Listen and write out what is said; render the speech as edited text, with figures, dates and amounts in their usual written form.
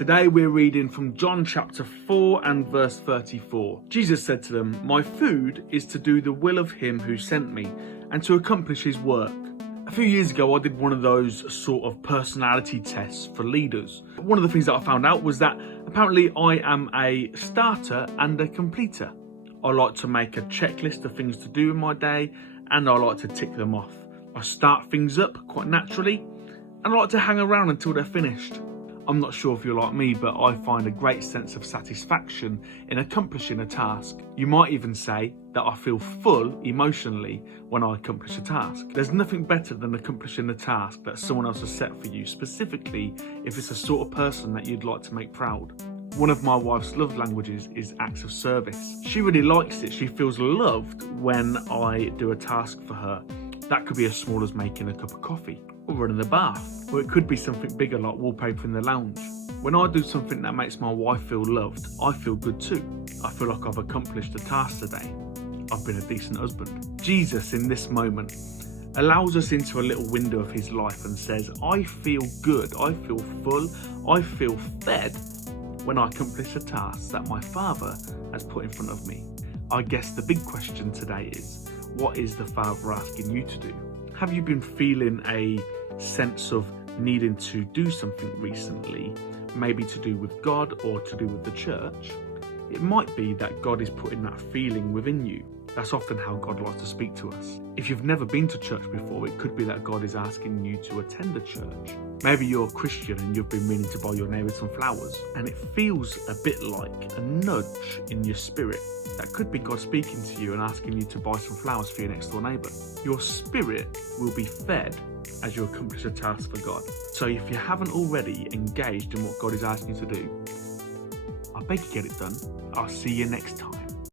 Today we're reading from John chapter 4 and verse 34. Jesus said to them, "My food is to do the will of him who sent me and to accomplish his work." A few years ago, I did one of those sort of personality tests for leaders. One of the things that I found out was that apparently I am a starter and a completer. I like to make a checklist of things to do in my day, and I like to tick them off. I start things up quite naturally, and I like to hang around until they're finished. I'm not sure if you're like me, but I find a great sense of satisfaction in accomplishing a task. You might even say that I feel full emotionally when I accomplish a task. There's nothing better than accomplishing a task that someone else has set for you, specifically if it's the sort of person that you'd like to make proud. One of my wife's love languages is acts of service. She really likes it. She feels loved when I do a task for her. That could be as small as making a cup of coffee or running the bath, or it could be something bigger like wallpapering the lounge. When I do something that makes my wife feel loved, I feel good too. I feel like I've accomplished a task today. I've been a decent husband. Jesus, in this moment, allows us into a little window of his life and says, I feel good, I feel full, I feel fed when I accomplish a task that my Father has put in front of me. I guess the big question today is, what is the Father asking you to do? Have you been feeling a sense of needing to do something recently, maybe to do with God or to do with the church? It might be that God is putting that feeling within you. That's often how God likes to speak to us. If you've never been to church before, it could be that God is asking you to attend a church. Maybe you're a Christian and you've been meaning to buy your neighbour some flowers, and it feels a bit like a nudge in your spirit. That could be God speaking to you and asking you to buy some flowers for your next door neighbour. Your spirit will be fed as you accomplish a task for God. So if you haven't already engaged in what God is asking you to do, I beg you get it done. I'll see you next time.